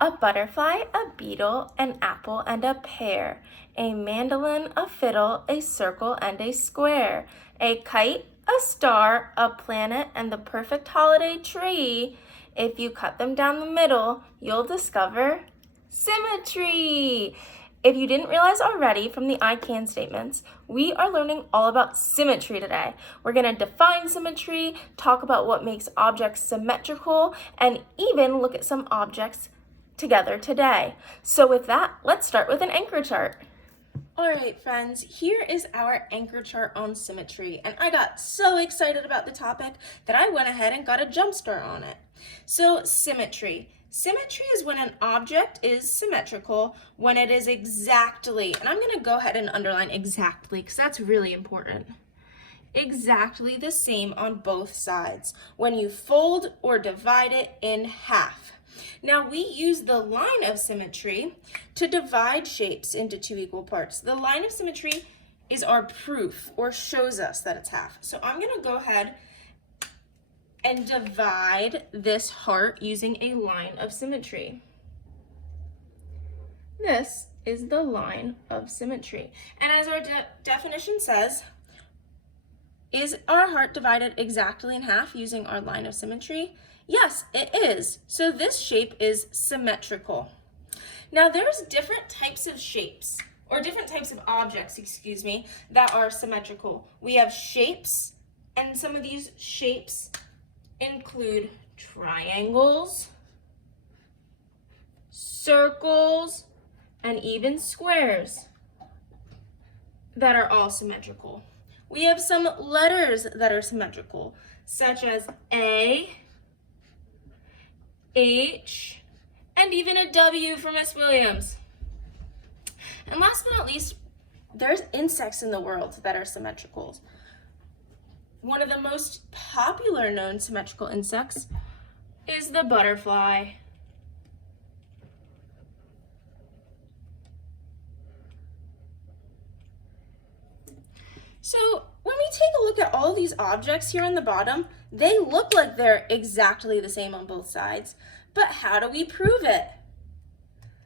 A butterfly, a beetle, an apple, and a pear. A mandolin, a fiddle, a circle, and a square. A kite, a star, a planet, and the perfect holiday tree. If you cut them down the middle, you'll discover symmetry. If you didn't realize already from the I can statements, we are learning all about symmetry today. We're going to define symmetry, talk about what makes objects symmetrical, and even look at some objects together today. So with that, let's start with an anchor chart. All right, friends, here is our anchor chart on symmetry, and I got so excited about the topic that I went ahead and got a jump start on it. So symmetry. Symmetry is when an object is symmetrical when it is exactly, and I'm going to go ahead and underline exactly because that's really important, exactly the same on both sides when you fold or divide it in half. Now we use the line of symmetry to divide shapes into two equal parts. The line of symmetry is our proof or shows us that it's half. So I'm going to go ahead and divide this heart using a line of symmetry. This is the line of symmetry. And as our definition says, is our heart divided exactly in half using our line of symmetry? Yes, it is. So this shape is symmetrical. Now there's different types of shapes, or different types of objects, that are symmetrical. We have shapes, and some of these shapes include triangles, circles, and even squares that are all symmetrical. We have some letters that are symmetrical, such as A, H, and even a W for Miss Williams. And last but not least, there's insects in the world that are symmetrical. One of the most popular known symmetrical insects is the butterfly. So when we take a look at all of these objects here on the bottom, they look like they're exactly the same on both sides. But how do we prove it?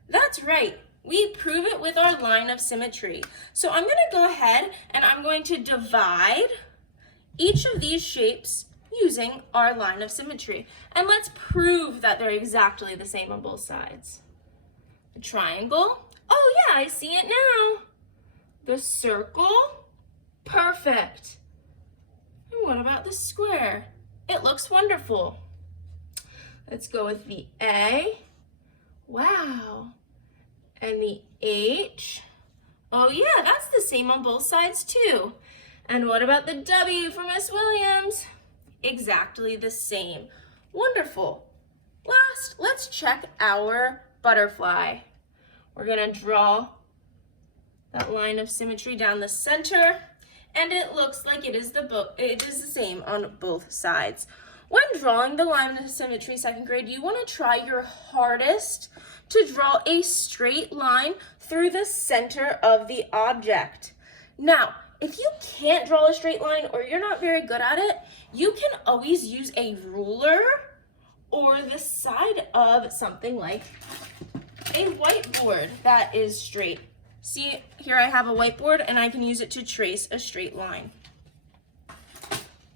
That's right. We prove it with our line of symmetry. So I'm going to go ahead and I'm going to divide each of these shapes using our line of symmetry. And let's prove that they're exactly the same on both sides. The triangle. Oh yeah, I see it now. The circle. Perfect. And what about the square? It looks wonderful. Let's go with the A. Wow. And the H. Oh yeah, that's the same on both sides too. And what about the W for Miss Williams? Exactly the same. Wonderful. Last, let's check our butterfly. We're gonna draw that line of symmetry down the center, and it looks like it is the same on both sides. When drawing the line of symmetry, second grade, you want to try your hardest to draw a straight line through the center of the object. Now, if you can't draw a straight line or you're not very good at it, you can always use a ruler or the side of something like a whiteboard that is straight. See, here I have a whiteboard and I can use it to trace a straight line.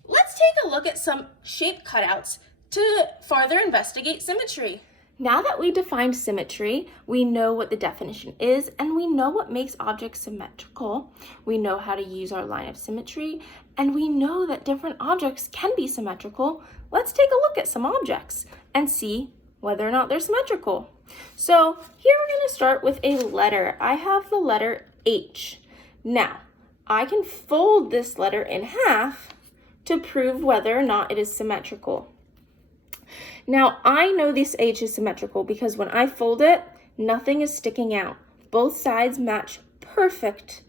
Let's take a look at some shape cutouts to further investigate symmetry. Now that we defined symmetry, we know what the definition is and we know what makes objects symmetrical. We know how to use our line of symmetry and we know that different objects can be symmetrical. Let's take a look at some objects and see whether or not they're symmetrical. So here we're going to start with a letter. I have the letter H. Now, I can fold this letter in half to prove whether or not it is symmetrical. Now, I know this H is symmetrical because when I fold it, nothing is sticking out. Both sides match perfect.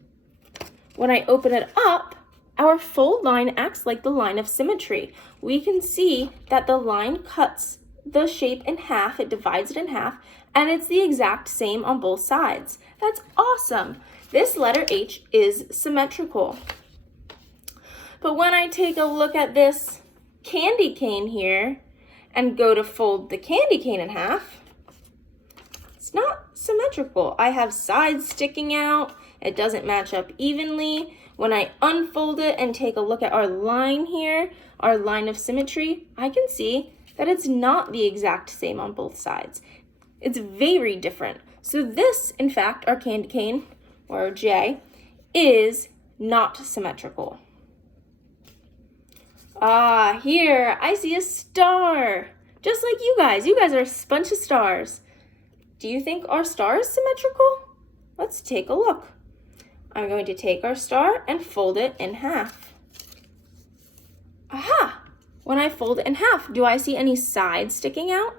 When I open it up, our fold line acts like the line of symmetry. We can see that the line cuts the shape in half, it divides it in half, and it's the exact same on both sides. That's awesome. This letter H is symmetrical. But when I take a look at this candy cane here and go to fold the candy cane in half, It's not symmetrical. I have sides sticking out. It doesn't match up evenly. When I unfold it and take a look at our line here, our line of symmetry, I can see that it's not the exact same on both sides. It's very different. So this, in fact, our candy cane, or J, is not symmetrical. Ah, here, I see a star. Just like you guys. You guys are a bunch of stars. Do you think our star is symmetrical? Let's take a look. I'm going to take our star and fold it in half. Aha! When I fold it in half, do I see any sides sticking out?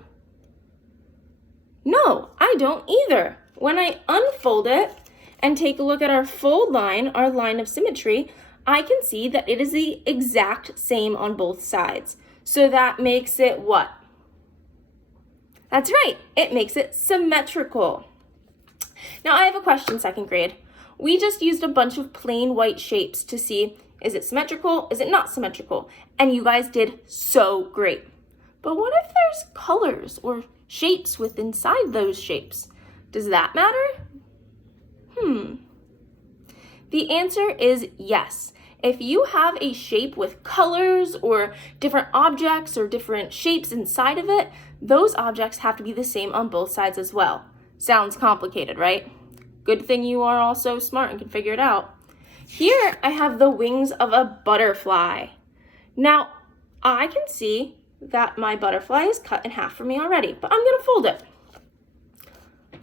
No, I don't either. When I unfold it and take a look at our fold line, our line of symmetry, I can see that it is the exact same on both sides. So that makes it what? That's right, it makes it symmetrical. Now I have a question, second grade. We just used a bunch of plain white shapes to see, is it symmetrical, is it not symmetrical? And you guys did so great. But what if there's colors or shapes with inside those shapes? Does that matter? The answer is yes. If you have a shape with colors or different objects or different shapes inside of it, those objects have to be the same on both sides as well. Sounds complicated, right? Good thing you are all so smart and can figure it out. Here I have the wings of a butterfly. Now, I can see that my butterfly is cut in half for me already, but I'm going to fold it.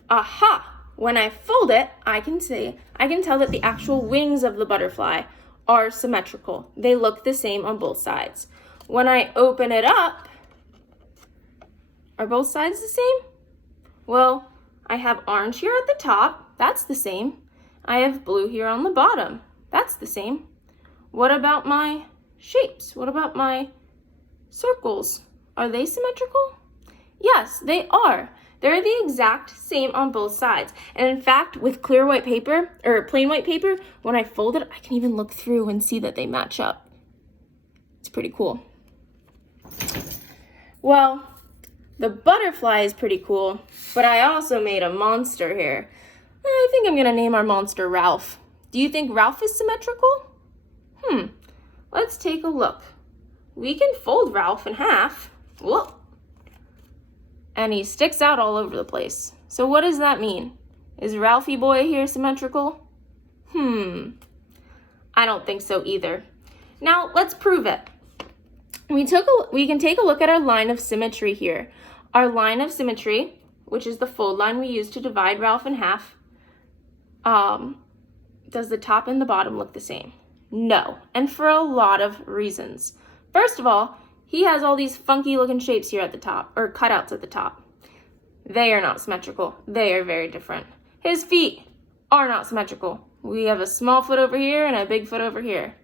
Aha! When I fold it, I can tell that the actual wings of the butterfly are symmetrical. They look the same on both sides. When I open it up, are both sides the same? Well, I have orange here at the top. That's the same. I have blue here on the bottom. That's the same. What about my shapes? What about my circles? Are they symmetrical? Yes, they are. They're the exact same on both sides. And in fact, with clear white paper, or plain white paper, when I fold it, I can even look through and see that they match up. It's pretty cool. Well, the butterfly is pretty cool, but I also made a monster here. I think I'm gonna name our monster Ralph. Do you think Ralph is symmetrical? Let's take a look. We can fold Ralph in half. Whoa. And he sticks out all over the place. So what does that mean? Is Ralphie boy here symmetrical? I don't think so either. Now let's prove it. We can take a look at our line of symmetry here. Our line of symmetry, which is the fold line we use to divide Ralph in half, does the top and the bottom look the same? No, and for a lot of reasons. First of all, he has all these funky looking shapes here at the top, or cutouts at the top. They are not symmetrical. They are very different. His feet are not symmetrical. We have a small foot over here and a big foot over here.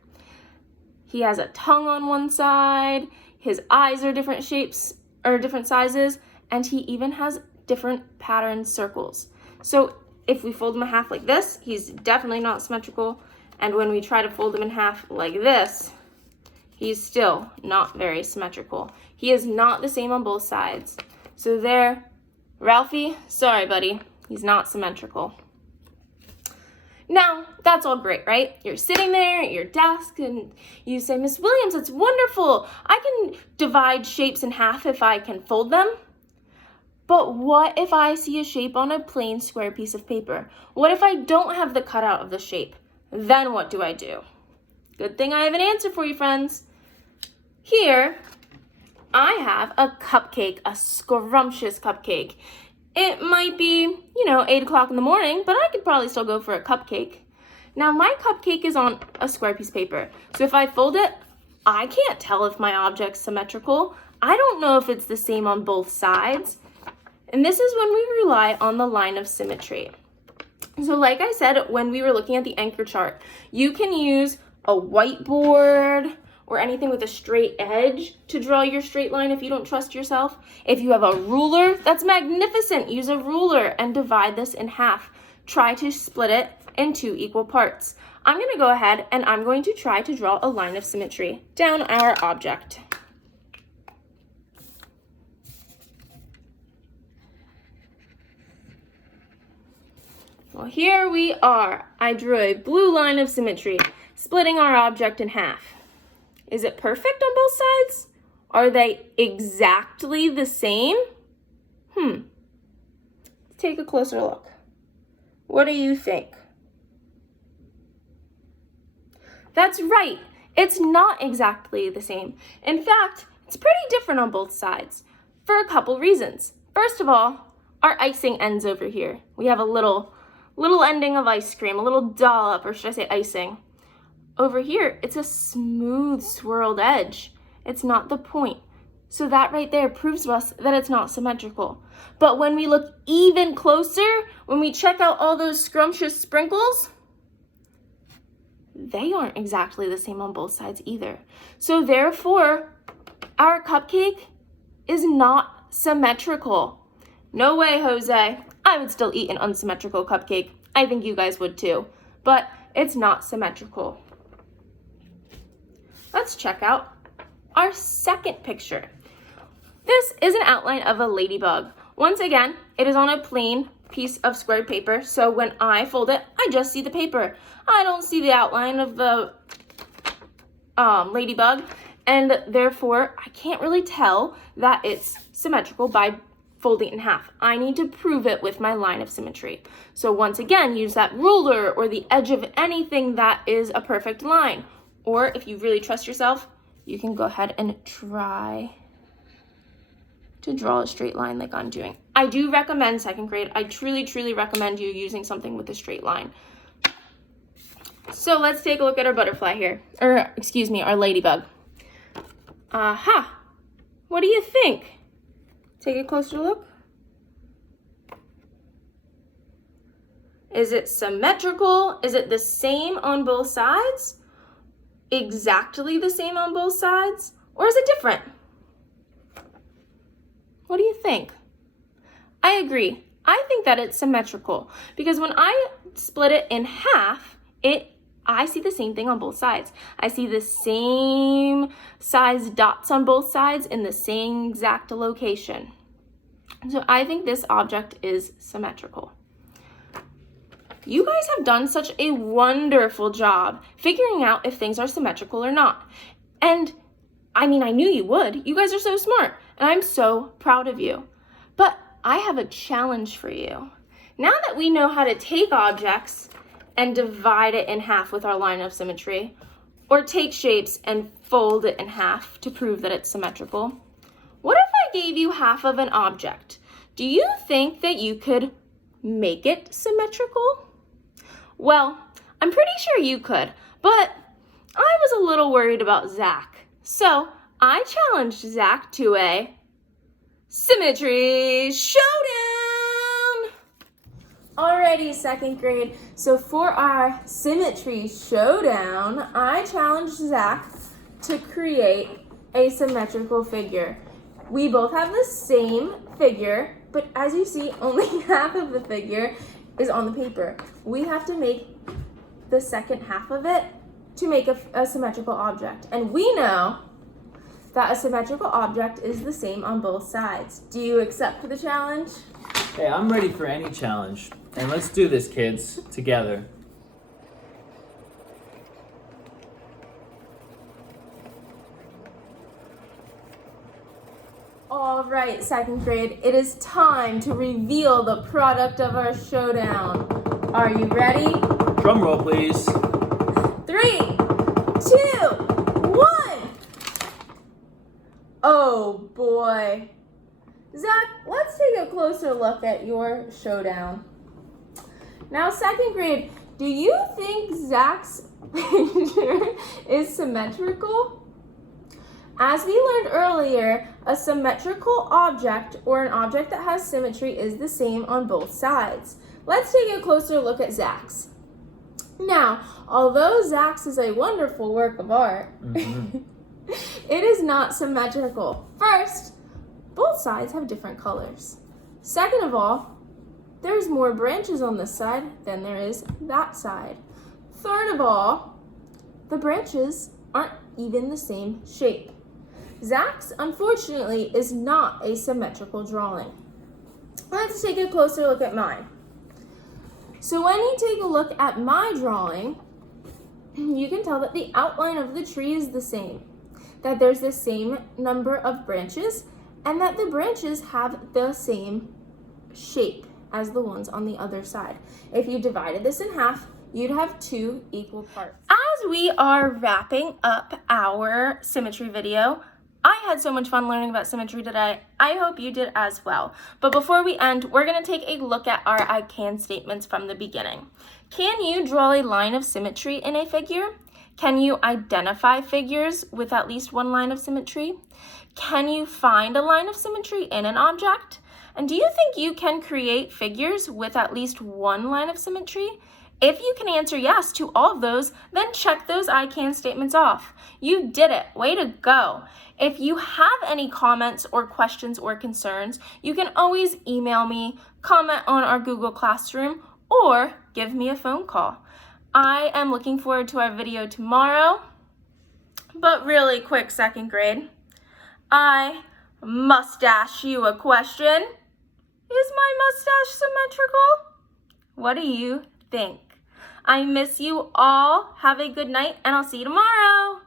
He has a tongue on one side. His eyes are different shapes, or different sizes, and he even has different patterned circles. So if we fold him in half like this, he's definitely not symmetrical. And when we try to fold him in half like this, he's still not very symmetrical. He is not the same on both sides. So there, Ralphie, sorry buddy, he's not symmetrical. Now, that's all great, right? You're sitting there at your desk and you say, Miss Williams, that's wonderful. I can divide shapes in half if I can fold them. But what if I see a shape on a plain square piece of paper? What if I don't have the cutout of the shape? Then what do I do? Good thing I have an answer for you, friends. Here, I have a cupcake, a scrumptious cupcake. It might be, 8 o'clock in the morning, but I could probably still go for a cupcake. Now, my cupcake is on a square piece of paper. So if I fold it, I can't tell if my object's symmetrical. I don't know if it's the same on both sides. And this is when we rely on the line of symmetry. So like I said, when we were looking at the anchor chart, you can use a whiteboard or anything with a straight edge to draw your straight line if you don't trust yourself. If you have a ruler, that's magnificent. Use a ruler and divide this in half. Try to split it in 2 equal parts. I'm going to go ahead and I'm going to try to draw a line of symmetry down our object. Well, here we are. I drew a blue line of symmetry, splitting our object in half. Is it perfect on both sides? Are they exactly the same? Let's take a closer look. What do you think? That's right. It's not exactly the same. In fact, it's pretty different on both sides for a couple reasons. First of all, our icing ends over here. We have a little ending of ice cream, a little dollop, or should I say icing. Over here, it's a smooth swirled edge. It's not the point. So that right there proves to us that it's not symmetrical. But when we look even closer, when we check out all those scrumptious sprinkles, they aren't exactly the same on both sides either. So therefore, our cupcake is not symmetrical. No way, Jose. I would still eat an unsymmetrical cupcake. I think you guys would too. But it's not symmetrical. Let's check out our second picture. This is an outline of a ladybug. Once again, it is on a plain piece of squared paper, so when I fold it, I just see the paper. I don't see the outline of the ladybug, and therefore I can't really tell that it's symmetrical by folding it in half. I need to prove it with my line of symmetry. So once again, use that ruler or the edge of anything that is a perfect line. Or if you really trust yourself, you can go ahead and try to draw a straight line like I'm doing. I do recommend second grade. I truly recommend you using something with a straight line. So let's take a look at our butterfly here, or excuse me, our ladybug. Aha! What do you think? Take a closer look. Is it symmetrical? Is it the same on both sides? Exactly the same on both sides? Or is it different? What do you think? I agree. I think that it's symmetrical because when I split it in half, I see the same thing on both sides. I see the same size dots on both sides in the same exact location. So I think this object is symmetrical. You guys have done such a wonderful job figuring out if things are symmetrical or not. And I mean, I knew you would. You guys are so smart, and I'm so proud of you. But I have a challenge for you. Now that we know how to take objects and divide it in half with our line of symmetry, or take shapes and fold it in half to prove that it's symmetrical, what if I gave you half of an object? Do you think that you could make it symmetrical? Well, I'm pretty sure you could, but I was a little worried about Zach. So I challenged Zach to a symmetry showdown. Alrighty, second grade. So for our symmetry showdown, I challenged Zach to create a symmetrical figure. We both have the same figure, but as you see, only half of the figure is on the paper. We have to make the second half of it to make a symmetrical object. And we know that a symmetrical object is the same on both sides. Do you accept the challenge? Hey, I'm ready for any challenge. And let's do this, kids, together. All right, second grade, it is time to reveal the product of our showdown. Are you ready? Drum roll, please. 3, 2, 1. Oh boy. Zach, let's take a closer look at your showdown. Now, second grade, do you think Zach's picture is symmetrical? As we learned earlier, a symmetrical object or an object that has symmetry is the same on both sides. Let's take a closer look at Zach's. Now, although Zach's is a wonderful work of art, it is not symmetrical. First, both sides have different colors. Second of all, there's more branches on this side than there is that side. Third of all, the branches aren't even the same shape. Zach's, unfortunately, is not a symmetrical drawing. Let's take a closer look at mine. So when you take a look at my drawing, you can tell that the outline of the tree is the same, that there's the same number of branches, and that the branches have the same shape as the ones on the other side. If you divided this in half, you'd have 2 equal parts. As we are wrapping up our symmetry video, I had so much fun learning about symmetry today. I hope you did as well. But before we end, we're going to take a look at our I can statements from the beginning. Can you draw a line of symmetry in a figure? Can you identify figures with at least one line of symmetry? Can you find a line of symmetry in an object? And do you think you can create figures with at least one line of symmetry? If you can answer yes to all of those, then check those I can statements off. You did it. Way to go. If you have any comments or questions or concerns, you can always email me, comment on our Google Classroom, or give me a phone call. I am looking forward to our video tomorrow. But really quick, second grade, I must ask you a question. Is my mustache symmetrical? What do you think? I miss you all. Have a good night, and I'll see you tomorrow.